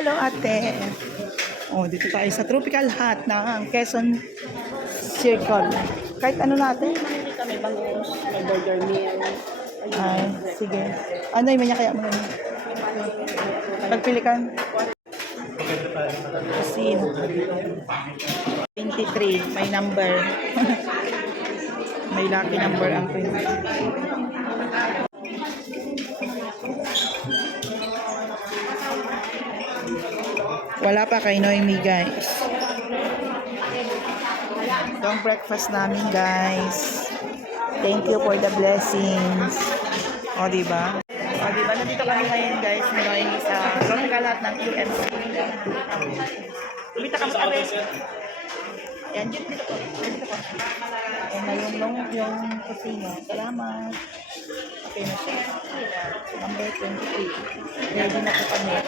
Hello, ate. Oh, dito tayo sa Tropical Hut ng Quezon Circle. Kahit ano natin. Hindi kami bangus, may burger meal. Ay, sige. Ano yung manya kaya mo na? Pagpilikan. Kasi 23, may number. May lucky number ang 23. Wala pa kay Noemi, guys. Ito ang breakfast namin, guys. Thank you for the blessings. O, diba? O, diba? Nandito kami ngayon, guys. Ni Noemi sa Tropical Hut ng QMC. Kumita ka sa abe. Ayan, dito po. Dito po. Ayan na yung kusino. Salamat. Okay na siya. Number 23. Ready na po kami.